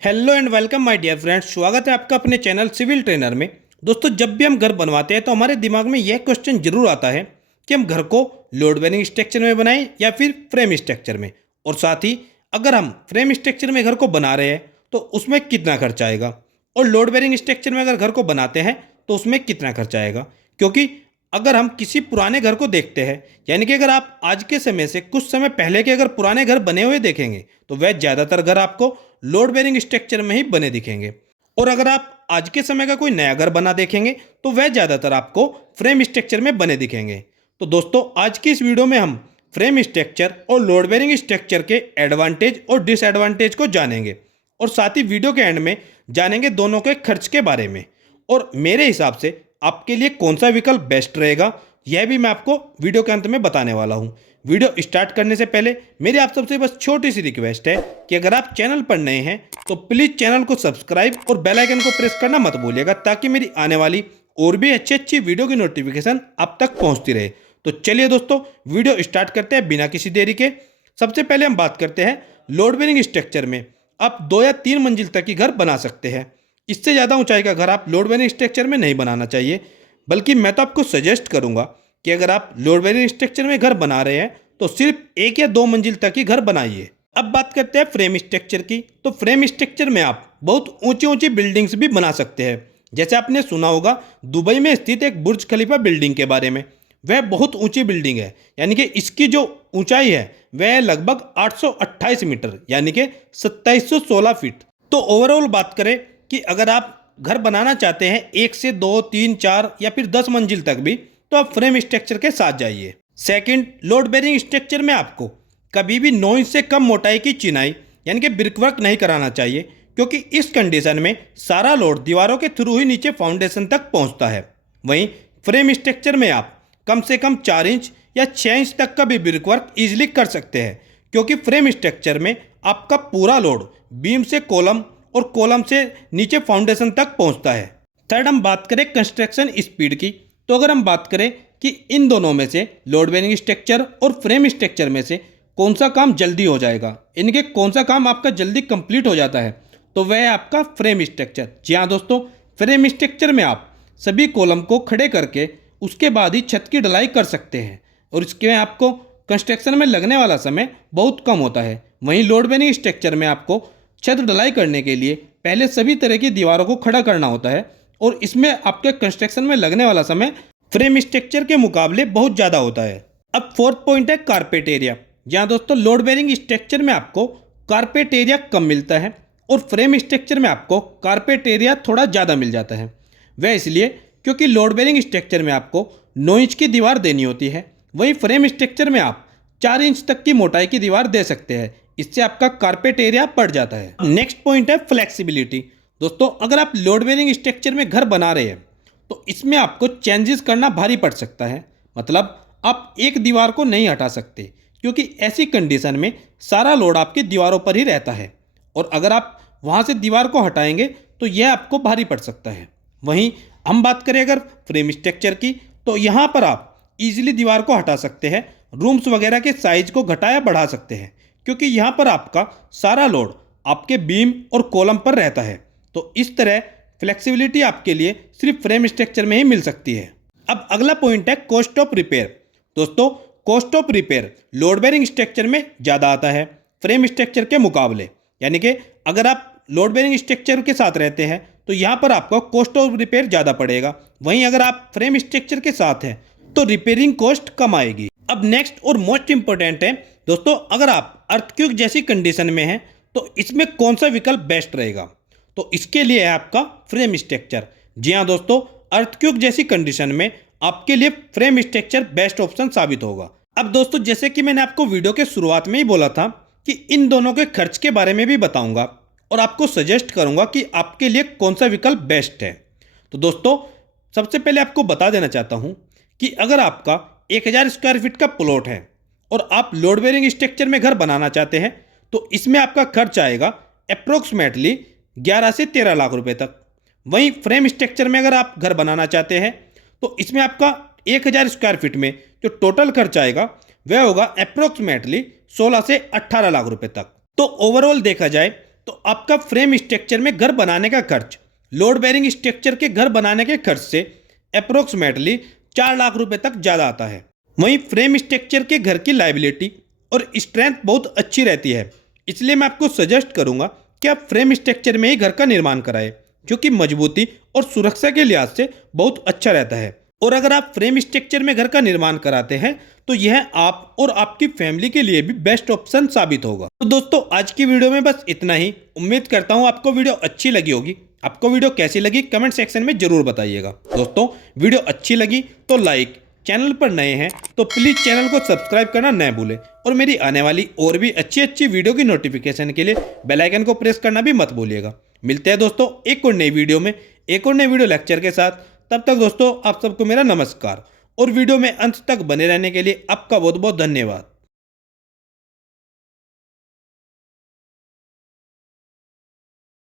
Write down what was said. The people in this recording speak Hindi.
Hello and welcome my dear friends. स्वागत है आपका अपने चैनल सिविल ट्रेनर में। दोस्तों, जब भी हम घर बनवाते हैं तो हमारे दिमाग में यह क्वेश्चन जरूर आता है कि हम घर को लोड बेयरिंग स्ट्रक्चर में बनाएं या फिर फ्रेम स्ट्रक्चर में। और साथ ही अगर हम फ्रेम स्ट्रक्चर में घर को बना रहे हैं तो उसमें कितना खर्च आएगा, और लोड बेयरिंग स्ट्रक्चर में अगर घर को बनाते हैं तो उसमें कितना खर्च आएगा। क्योंकि अगर हम किसी पुराने घर को देखते हैं, यानी कि अगर आप आज के समय से कुछ समय पहले के अगर पुराने घर बने हुए देखेंगे तो वह ज़्यादातर घर आपको लोड बेयरिंग स्ट्रक्चर में ही बने दिखेंगे। और अगर आप आज के समय का कोई नया घर बना देखेंगे तो वह ज़्यादातर आपको फ्रेम स्ट्रक्चर में बने दिखेंगे। तो दोस्तों, आज की इस वीडियो में हम फ्रेम स्ट्रक्चर और लोड बेयरिंग स्ट्रक्चर के एडवांटेज और डिसएडवांटेज को जानेंगे, और साथ ही वीडियो के एंड में जानेंगे दोनों के खर्च के बारे में, और मेरे हिसाब से आपके लिए कौन सा विकल्प बेस्ट रहेगा यह भी मैं आपको वीडियो के अंत में बताने वाला हूं। वीडियो स्टार्ट करने से पहले मेरी आप सबसे बस छोटी सी रिक्वेस्ट है कि अगर आप चैनल पर नए हैं तो प्लीज़ चैनल को सब्सक्राइब और बेल आइकन को प्रेस करना मत भूलिएगा, ताकि मेरी आने वाली और भी अच्छी अच्छी वीडियो की नोटिफिकेशन आप तक पहुंचती रहे। तो चलिए दोस्तों, वीडियो स्टार्ट करते हैं बिना किसी देरी के। सबसे पहले हम बात करते हैं लोड बेयरिंग स्ट्रक्चर में आप 2 या 3 मंजिल तक की घर बना सकते हैं। इससे ज़्यादा ऊंचाई का घर आप लोड बेयरिंग स्ट्रक्चर में नहीं बनाना चाहिए, बल्कि मैं तो आपको सजेस्ट करूंगा कि अगर आप लोड बेयरिंग स्ट्रक्चर में घर बना रहे हैं तो सिर्फ 1 या 2 मंजिल तक ही घर बनाइए। अब बात करते हैं फ्रेम स्ट्रक्चर की। तो फ्रेम स्ट्रक्चर में आप बहुत ऊंची ऊंची बिल्डिंग्स भी बना सकते हैं। जैसे आपने सुना होगा दुबई में स्थित एक बुर्ज खलीफा बिल्डिंग के बारे में। वह बहुत ऊंची बिल्डिंग है, यानी कि इसकी जो ऊंचाई है वह लगभग 828 मीटर यानी कि 2716 फीट। तो ओवरऑल बात करें कि अगर आप घर बनाना चाहते हैं 1 से 2, 3, 4 या फिर 10 मंजिल तक भी, तो आप फ्रेम स्ट्रक्चर के साथ जाइए। सेकंड, लोड बेयरिंग स्ट्रक्चर में आपको कभी भी 9 इंच से कम मोटाई की चिनाई यानी कि ब्रिकवर्क नहीं कराना चाहिए, क्योंकि इस कंडीशन में सारा लोड दीवारों के थ्रू ही नीचे फाउंडेशन तक पहुंचता है। वहीं फ्रेम स्ट्रक्चर में आप कम से कम 4 इंच या 6 इंच तक का भी ब्रिकवर्क ईजिली कर सकते हैं, क्योंकि फ्रेम स्ट्रक्चर में आपका पूरा लोड बीम से कॉलम और कॉलम से नीचे फाउंडेशन तक पहुंचता है। थर्ड, हम बात करें कंस्ट्रक्शन स्पीड की। तो अगर हम बात करें कि इन दोनों में से लोड बेयरिंग स्ट्रक्चर और फ्रेम स्ट्रक्चर में से कौन सा काम जल्दी हो जाएगा, इनके कौन सा काम आपका जल्दी कंप्लीट हो जाता है, तो वह है आपका फ्रेम स्ट्रक्चर। जी हाँ दोस्तों, फ्रेम स्ट्रक्चर में आप सभी कॉलम को खड़े करके उसके बाद ही छत की ढलाई कर सकते हैं, और इसके में आपको कंस्ट्रक्शन में लगने वाला समय बहुत कम होता है। वहीं लोड बेयरिंग स्ट्रक्चर में आपको छत ढलाई करने के लिए पहले सभी तरह की दीवारों को खड़ा करना होता है, और इसमें आपके कंस्ट्रक्शन में लगने वाला समय फ्रेम स्ट्रक्चर के मुकाबले बहुत ज़्यादा होता है। अब फोर्थ पॉइंट है कारपेट एरिया। जहाँ दोस्तों लोड बेयरिंग स्ट्रक्चर में आपको कारपेट एरिया कम मिलता है, और फ्रेम स्ट्रक्चर में आपको कारपेट एरिया थोड़ा ज़्यादा मिल जाता है। वह इसलिए क्योंकि लोड बेयरिंग स्ट्रक्चर में आपको 9 इंच की दीवार देनी होती है, वहीं फ्रेम स्ट्रक्चर में आप 4 इंच तक की मोटाई की दीवार दे सकते हैं। इससे आपका कारपेट एरिया बढ़ जाता है। नेक्स्ट पॉइंट है फ्लेक्सिबिलिटी। दोस्तों, अगर आप लोड बेयरिंग स्ट्रक्चर में घर बना रहे हैं तो इसमें आपको चेंजेस करना भारी पड़ सकता है। मतलब आप एक दीवार को नहीं हटा सकते, क्योंकि ऐसी कंडीशन में सारा लोड आपकी दीवारों पर ही रहता है, और अगर आप वहाँ से दीवार को हटाएंगे तो यह आपको भारी पड़ सकता है। वहीं हम बात करें अगर फ्रेम स्ट्रक्चर की, तो यहाँ पर आप इजीली दीवार को हटा सकते हैं, रूम्स वगैरह के साइज को घटाया बढ़ा सकते हैं, क्योंकि यहाँ पर आपका सारा लोड आपके बीम और कॉलम पर रहता है। तो इस तरह फ्लेक्सिबिलिटी आपके लिए सिर्फ फ्रेम स्ट्रक्चर में ही मिल सकती है। अब अगला पॉइंट है कॉस्ट ऑफ रिपेयर। दोस्तों, cost of repair load bearing structure में ज़्यादा आता है फ्रेम स्ट्रक्चर के मुकाबले। यानी कि अगर आप लोड बेयरिंग स्ट्रक्चर के साथ रहते हैं तो यहाँ पर आपको कॉस्ट ऑफ रिपेयर ज़्यादा पड़ेगा। वहीं अगर आप फ्रेम स्ट्रक्चर के साथ हैं तो रिपेयरिंग कॉस्ट कम आएगी। अब नेक्स्ट और मोस्ट इंपॉर्टेंट है दोस्तों, अगर आप अर्थक्वेक जैसी कंडीशन में हैं तो इसमें कौन सा विकल्प बेस्ट रहेगा, तो इसके लिए है आपका फ्रेम स्ट्रक्चर। जी हाँ दोस्तों, अर्थक्वेक जैसी कंडीशन में आपके लिए फ्रेम स्ट्रक्चर बेस्ट ऑप्शन साबित होगा। अब दोस्तों, जैसे कि मैंने आपको वीडियो के शुरुआत में ही बोला था कि इन दोनों के खर्च के बारे में भी बताऊंगा, और आपको सजेस्ट करूंगा कि आपके लिए कौन सा विकल्प बेस्ट है। तो दोस्तों, सबसे पहले आपको बता देना चाहता हूं कि अगर आपका 1000 स्क्वायर फीट का प्लॉट है और आप लोड बेयरिंग स्ट्रक्चर में घर बनाना चाहते हैं, तो इसमें आपका खर्च आएगा अप्रोक्सीमेटली 11 से 13 लाख रुपए तक। वहीं फ्रेम स्ट्रक्चर में अगर आप घर बनाना चाहते हैं तो इसमें आपका 1000 स्क्वायर फीट में जो टोटल खर्च आएगा वह होगा अप्रोक्सीमेटली 16 से 18 लाख रुपए तक। तो ओवरऑल देखा जाए तो आपका फ्रेम स्ट्रक्चर में घर बनाने का खर्च लोड बेरिंग स्ट्रक्चर के घर बनाने के खर्च से अप्रोक्सीमेटली 4 लाख रुपए तक ज़्यादा आता है। वहीं फ्रेम स्ट्रक्चर के घर की लाइबिलिटी और स्ट्रेंथ बहुत अच्छी रहती है, इसलिए मैं आपको सजेस्ट करूंगा कि आप फ्रेम स्ट्रक्चर में ही घर का निर्माण कराएं, जो कि मजबूती और सुरक्षा के लिहाज से बहुत अच्छा रहता है। और अगर आप फ्रेम स्ट्रक्चर में घर का निर्माण कराते हैं तो यह आप और आपकी फैमिली के लिए भी बेस्ट ऑप्शन साबित होगा। तो दोस्तों आज की वीडियो में बस इतना ही। उम्मीद करता हूँ आपको वीडियो अच्छी लगी होगी। आपको वीडियो कैसी लगी कमेंट सेक्शन में जरूर बताइएगा। दोस्तों वीडियो अच्छी लगी तो लाइक, चैनल पर नए हैं तो प्लीज़ चैनल को सब्सक्राइब करना न भूलें और मेरी आने वाली और भी अच्छी वीडियो की नोटिफिकेशन के लिए बेल आइकन को प्रेस करना भी मत भूलिएगा। मिलते हैं दोस्तों एक और नई वीडियो में, एक और नई वीडियो लेक्चर के साथ। तब तक दोस्तों आप सबको मेरा नमस्कार और वीडियो में अंत तक बने रहने के लिए आपका बहुत बहुत धन्यवाद।